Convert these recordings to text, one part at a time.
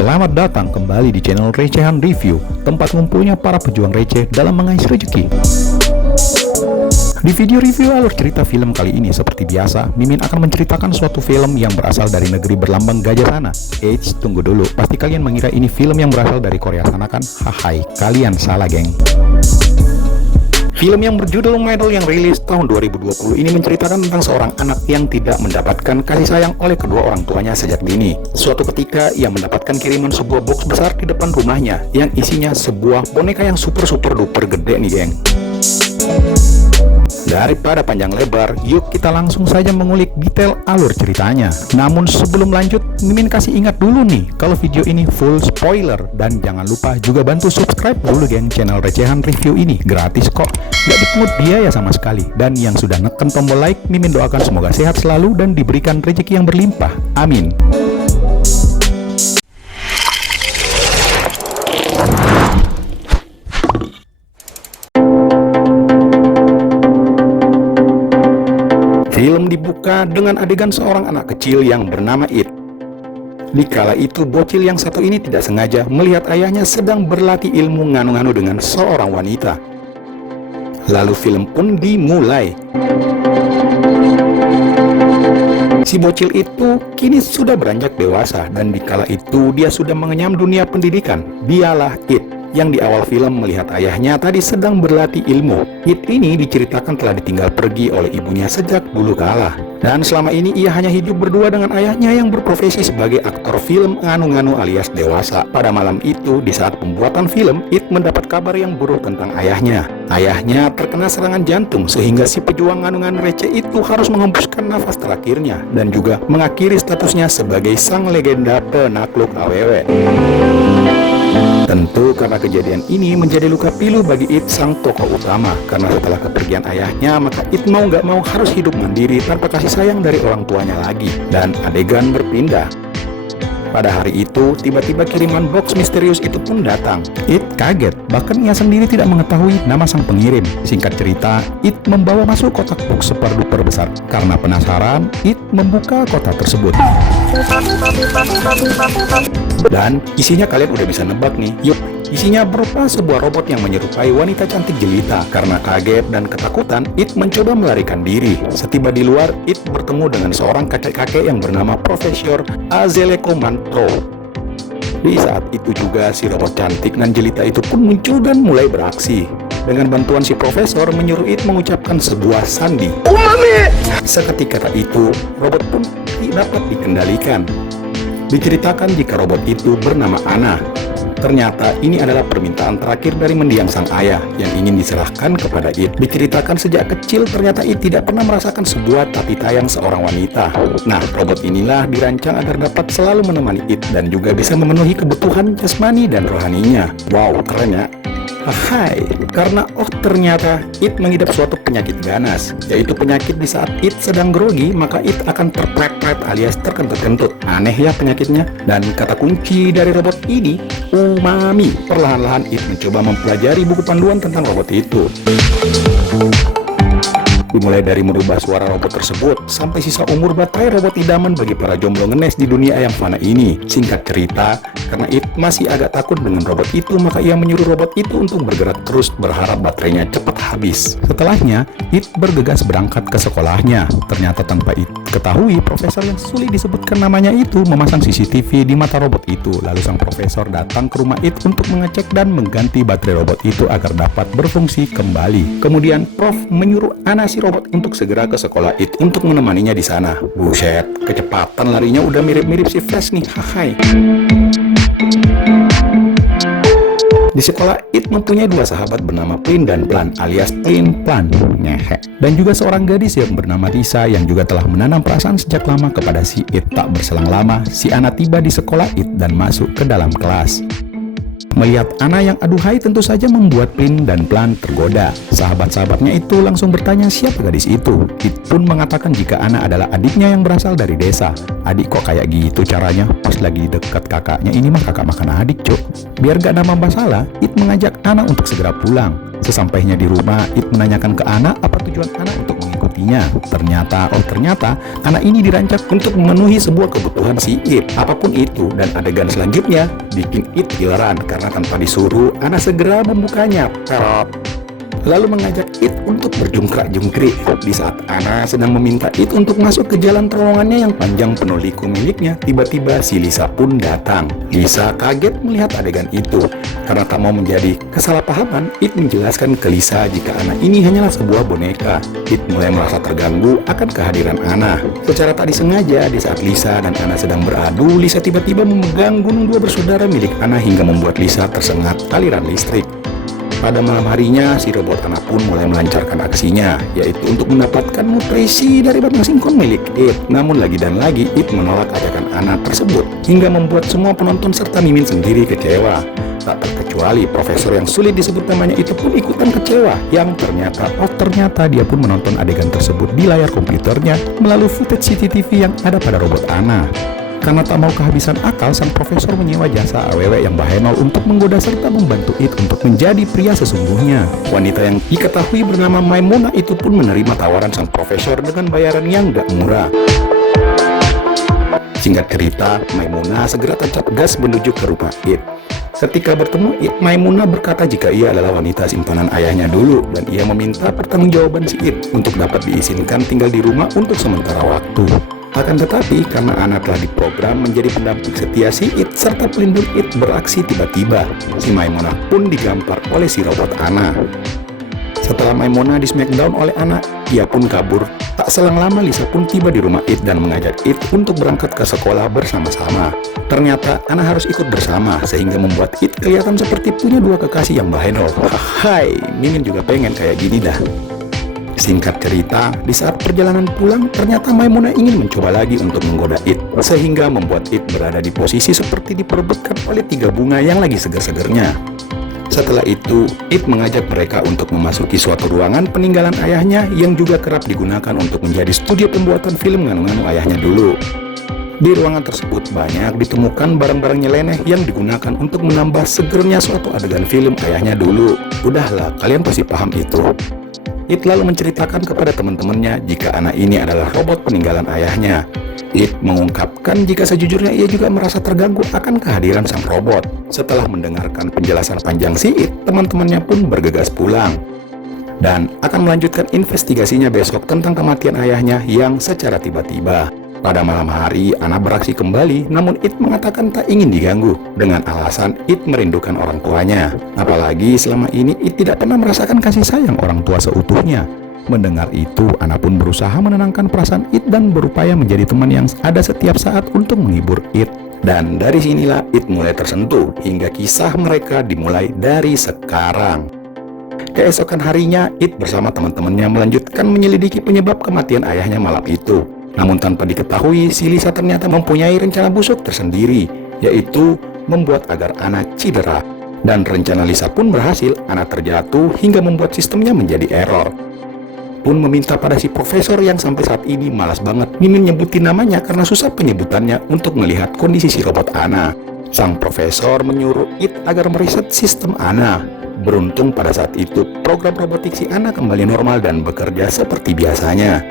Selamat datang kembali di channel Recehan Review, tempat ngumpulnya para pejuang receh dalam mengais rezeki. Di video review alur cerita film kali ini, seperti biasa, Mimin akan menceritakan suatu film yang berasal dari negeri berlambang gajah sana. Eits, tunggu dulu, pasti kalian mengira ini film yang berasal dari Korea sana kan? Hahai, kalian salah geng. Film yang berjudul Medal yang rilis tahun 2020 ini menceritakan tentang seorang anak yang tidak mendapatkan kasih sayang oleh kedua orang tuanya sejak dini. Suatu ketika ia mendapatkan kiriman sebuah box besar di depan rumahnya yang isinya sebuah boneka yang super duper gede nih geng. Daripada panjang lebar, yuk kita langsung saja mengulik detail alur ceritanya. Namun sebelum lanjut, Mimin kasih ingat dulu nih, kalau video ini full spoiler. Dan jangan lupa juga bantu subscribe dulu geng channel Recehan Review ini, gratis kok, gak dipungut biaya sama sekali. Dan yang sudah neken tombol like, Mimin doakan semoga sehat selalu dan diberikan rezeki yang berlimpah, amin. Film dibuka dengan adegan seorang anak kecil yang bernama It. Dikala itu bocil yang satu ini tidak sengaja melihat ayahnya sedang berlatih ilmu nganu-nganu dengan seorang wanita. Lalu film pun dimulai. Si bocil itu kini sudah beranjak dewasa dan dikala itu dia sudah mengenyam dunia pendidikan. Dialah It yang di awal film melihat ayahnya tadi sedang berlatih ilmu. It ini diceritakan telah ditinggal pergi oleh ibunya sejak dulu kala. Dan selama ini ia hanya hidup berdua dengan ayahnya yang berprofesi sebagai aktor film nganu-nganu alias dewasa. Pada malam itu, di saat pembuatan film, It mendapat kabar yang buruk tentang ayahnya. Ayahnya terkena serangan jantung sehingga si pejuang nganu-nganu receh itu harus menghembuskan nafas terakhirnya dan juga mengakhiri statusnya sebagai sang legenda penakluk AWW. Tentu karena kejadian ini menjadi luka pilu bagi It sang tokoh utama, karena setelah kepergian ayahnya maka It mau gak mau harus hidup mandiri tanpa kasih sayang dari orang tuanya lagi. Dan adegan berpindah. Pada hari itu tiba-tiba kiriman box misterius itu pun datang. It kaget, bahkan ia sendiri tidak mengetahui nama sang pengirim. Singkat cerita, It membawa masuk kotak box super duper besar. Karena penasaran, It membuka kotak tersebut. Dan isinya kalian udah bisa nebak nih. Yuk, isinya berupa sebuah robot yang menyerupai wanita cantik jelita. Karena kaget dan ketakutan, It mencoba melarikan diri. Setiba di luar, It bertemu dengan seorang kakek-kakek yang bernama Profesor Azeleko Mantro. Di saat itu juga si robot cantik dan jelita itu pun muncul dan mulai beraksi. Dengan bantuan si profesor menyuruh It mengucapkan sebuah sandi. Umami! Seketika itu, robot pun tidak dapat dikendalikan. Diceritakan jika robot itu bernama Ana. Ternyata ini adalah permintaan terakhir dari mendiang sang ayah yang ingin diserahkan kepada It. Diceritakan sejak kecil ternyata It tidak pernah merasakan sebuah tapi tayang seorang wanita. Nah, robot inilah dirancang agar dapat selalu menemani It dan juga bisa memenuhi kebutuhan jasmani dan rohaninya. Wow, keren ya. Hai, karena ternyata It mengidap suatu penyakit ganas, yaitu penyakit di saat It sedang grogi maka It akan terpret-pret alias terkentut-kentut. Aneh ya penyakitnya. Dan kata kunci dari robot ini, umami. Perlahan-lahan It mencoba mempelajari buku panduan tentang robot itu. Dimulai dari merubah suara robot tersebut sampai sisa umur baterai robot idaman bagi para jomblo ngenes di dunia yang fana ini. Singkat cerita, karena It masih agak takut dengan robot itu, maka ia menyuruh robot itu untuk bergerak terus berharap baterainya cepat habis. Setelahnya, It bergegas berangkat ke sekolahnya. Ternyata tanpa It ketahui, profesor yang sulit disebutkan namanya itu memasang CCTV di mata robot itu. Lalu sang profesor datang ke rumah It untuk mengecek dan mengganti baterai robot itu agar dapat berfungsi kembali. Kemudian Prof menyuruh Ana si robot untuk segera ke sekolah It untuk menemaninya di sana. Buset, kecepatan larinya udah mirip-mirip si Flash nih. Hai. Di sekolah It mempunyai dua sahabat bernama Plin dan Plan alias Plin Plan. Ngehe. Dan juga seorang gadis yang bernama Lisa yang juga telah menanam perasaan sejak lama kepada si It. Tak berselang lama, si Ana tiba di sekolah It dan masuk ke dalam kelas. Melihat Ana yang aduhai tentu saja membuat Plin dan Plan tergoda. Sahabat-sahabatnya itu langsung bertanya siapa gadis itu. It pun mengatakan jika Ana adalah adiknya yang berasal dari desa. Adik kok kayak gitu caranya? Pas lagi dekat kakaknya, ini mah kakak makan adik cuk. Biar gak nambah masalah, It mengajak Ana untuk segera pulang. Sesampainya di rumah, It menanyakan ke Ana apa tujuan Ana untuk mengikuti menyelamautinya. Ternyata anak ini dirancang untuk memenuhi sebuah kebutuhan si It, apapun itu, dan adegan selanjutnya bikin It giliran karena tanpa disuruh, Ana segera membukanya. Lalu mengajak It untuk berjungkrak-jungkrik. Di saat Ana sedang meminta It untuk masuk ke jalan terowongannya yang panjang penuh liku miliknya, tiba-tiba si Lisa pun datang. Lisa kaget melihat adegan itu. Karena tak mau menjadi kesalahpahaman, It menjelaskan ke Lisa jika Ana ini hanyalah sebuah boneka. It mulai merasa terganggu akan kehadiran Ana. Secara tak disengaja, di saat Lisa dan Ana sedang beradu, Lisa tiba-tiba memegang gunung dua bersaudara milik Ana hingga membuat Lisa tersengat aliran listrik. Pada malam harinya, si robot Ana pun mulai melancarkan aksinya, yaitu untuk mendapatkan nutrisi dari batang singkong milik It. Namun lagi dan lagi, It menolak ajakan Ana tersebut, hingga membuat semua penonton serta Mimin sendiri kecewa. Tak terkecuali profesor yang sulit disebut namanya itu pun ikutan kecewa, yang ternyata dia pun menonton adegan tersebut di layar komputernya melalui footage CCTV yang ada pada robot Ana. Karena tak mau kehabisan akal, sang profesor menyewa jasa AWW yang bahenol untuk menggoda serta membantu It untuk menjadi pria sesungguhnya. Wanita yang diketahui bernama Maimuna itu pun menerima tawaran sang profesor dengan bayaran yang gak murah. Singkat cerita, Maimuna segera tancap gas menuju ke rumah It. Ketika bertemu It, Maimuna berkata jika ia adalah wanita simpanan ayahnya dulu dan ia meminta pertanggungjawaban si It untuk dapat diizinkan tinggal di rumah untuk sementara waktu. Akan tetapi, karena Ana telah diprogram menjadi pendamping setia si It serta pelindung It beraksi tiba-tiba, si Maimuna pun digampar oleh si robot Ana. Setelah Maimuna di smackdown oleh Ana, ia pun kabur. Tak selang lama Lisa pun tiba di rumah It dan mengajak It untuk berangkat ke sekolah bersama-sama. Ternyata Ana harus ikut bersama sehingga membuat It kelihatan seperti punya dua kekasih yang bahenol. Hai, Mimin juga pengen kayak gini dah. Singkat cerita, di saat perjalanan pulang, ternyata Maimuna ingin mencoba lagi untuk menggoda It, sehingga membuat It berada di posisi seperti diperebutkan oleh tiga bunga yang lagi seger-segernya. Setelah itu, It mengajak mereka untuk memasuki suatu ruangan peninggalan ayahnya yang juga kerap digunakan untuk menjadi studio pembuatan film nganu-nganu ayahnya dulu. Di ruangan tersebut banyak ditemukan barang-barang nyeleneh yang digunakan untuk menambah segernya suatu adegan film ayahnya dulu. Udahlah, kalian pasti paham itu. It lalu menceritakan kepada teman-temannya jika anak ini adalah robot peninggalan ayahnya. It mengungkapkan jika sejujurnya ia juga merasa terganggu akan kehadiran sang robot. Setelah mendengarkan penjelasan panjang si It, teman-temannya pun bergegas pulang dan akan melanjutkan investigasinya besok tentang kematian ayahnya yang secara tiba-tiba. Pada malam hari, Ana beraksi kembali, namun It mengatakan tak ingin diganggu dengan alasan It merindukan orang tuanya. Apalagi selama ini It tidak pernah merasakan kasih sayang orang tua seutuhnya. Mendengar itu, Ana pun berusaha menenangkan perasaan It dan berupaya menjadi teman yang ada setiap saat untuk menghibur It. Dan dari sinilah It mulai tersentuh, hingga kisah mereka dimulai dari sekarang. Keesokan harinya, It bersama teman-temannya melanjutkan menyelidiki penyebab kematian ayahnya malam itu. Namun tanpa diketahui, si Lisa ternyata mempunyai rencana busuk tersendiri, yaitu membuat agar Ana cedera. Dan rencana Lisa pun berhasil, Ana terjatuh hingga membuat sistemnya menjadi error. Pun meminta pada si profesor yang sampai saat ini malas banget Mimin nyebutin namanya karena susah penyebutannya untuk melihat kondisi si robot Ana. Sang profesor menyuruh It agar mereset sistem Ana. Beruntung pada saat itu program robotik si Ana kembali normal dan bekerja seperti biasanya.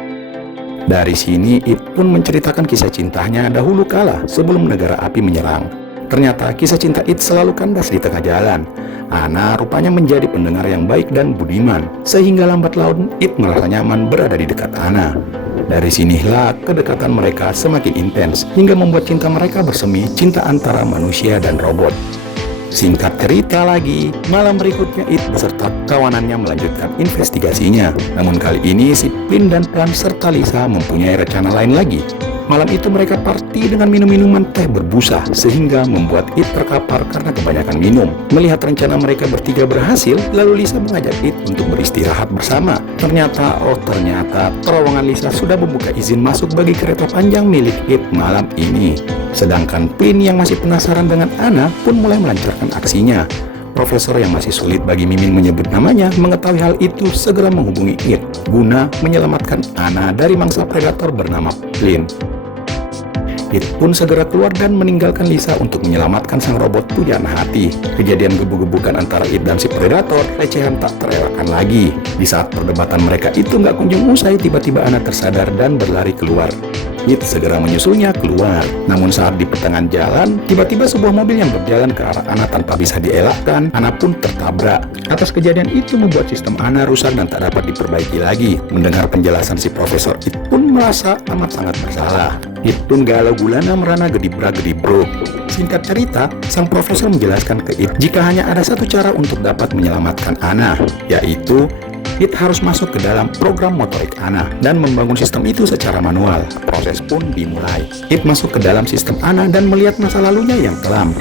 Dari sini It pun menceritakan kisah cintanya dahulu kala sebelum negara api menyerang. Ternyata kisah cinta It selalu kandas di tengah jalan. Ana rupanya menjadi pendengar yang baik dan budiman, sehingga lambat laun It merasa nyaman berada di dekat Ana. Dari sinilah kedekatan mereka semakin intens hingga membuat cinta mereka bersemi, cinta antara manusia dan robot. Singkat cerita lagi, malam berikutnya It beserta kawanannya melanjutkan investigasinya. Namun kali ini si Plin dan Plan serta Lisa mempunyai rencana lain lagi. Malam itu mereka party dengan minum-minuman teh berbusa, sehingga membuat It terkapar karena kebanyakan minum. Melihat rencana mereka bertiga berhasil, lalu Lisa mengajak It untuk beristirahat bersama. Ternyata terowongan Lisa sudah membuka izin masuk bagi kereta panjang milik It malam ini. Sedangkan Plin yang masih penasaran dengan Ana pun mulai melancarkan aksinya. Profesor yang masih sulit bagi Mimin menyebut namanya mengetahui hal itu segera menghubungi It guna menyelamatkan Ana dari mangsa predator bernama Plin. It pun segera keluar dan meninggalkan Lisa untuk menyelamatkan sang robot pujaan hati. Kejadian gebuk-gebukan antara It dan si predator recehan tak terelakkan lagi. Di saat perdebatan mereka itu nggak kunjung usai, tiba-tiba Anna tersadar dan berlari keluar. It segera menyusulnya keluar. Namun saat di pertengahan jalan, tiba-tiba sebuah mobil yang berjalan ke arah Anna tanpa bisa dielakkan, Anna pun tertabrak. Atas kejadian itu membuat sistem Anna rusak dan tak dapat diperbaiki lagi. Mendengar penjelasan si Profesor, It pun merasa amat sangat bersalah. It pun galau gulana merana gedibra-gedibruk. Singkat cerita, sang profesor menjelaskan ke It jika hanya ada satu cara untuk dapat menyelamatkan Anna, yaitu It harus masuk ke dalam program motorik Anna dan membangun sistem itu secara manual. Proses pun dimulai. It masuk ke dalam sistem Anna dan melihat masa lalunya yang kelam.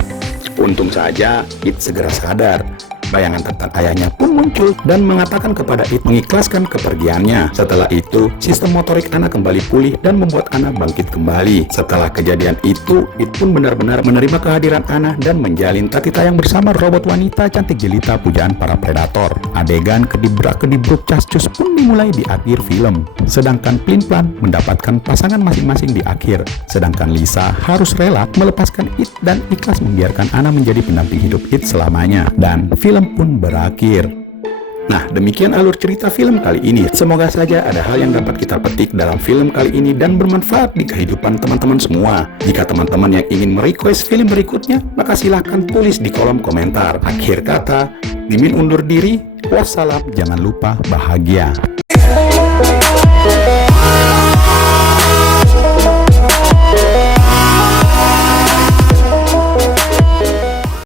Untung saja It segera sadar. Bayangan tentang ayahnya pun muncul dan mengatakan kepada It mengikhlaskan kepergiannya. Setelah itu, sistem motorik Anna kembali pulih dan membuat Anna bangkit kembali. Setelah kejadian itu, It pun benar-benar menerima kehadiran Anna dan menjalin kasih sayang bersama robot wanita cantik jelita pujaan para predator. Adegan kedibrak-kedibruk cascus pun dimulai di akhir film. Sedangkan Plin-Plan mendapatkan pasangan masing-masing di akhir. Sedangkan Lisa harus rela melepaskan It dan ikhlas membiarkan Anna menjadi pendamping hidup It selamanya. Dan film pun berakhir. Nah, demikian alur cerita film kali ini. Semoga saja ada hal yang dapat kita petik dalam film kali ini dan bermanfaat di kehidupan teman-teman semua. Jika teman-teman yang ingin merequest film berikutnya, maka silahkan tulis di kolom komentar. Akhir kata, Mimin undur diri. Wassalam, jangan lupa bahagia.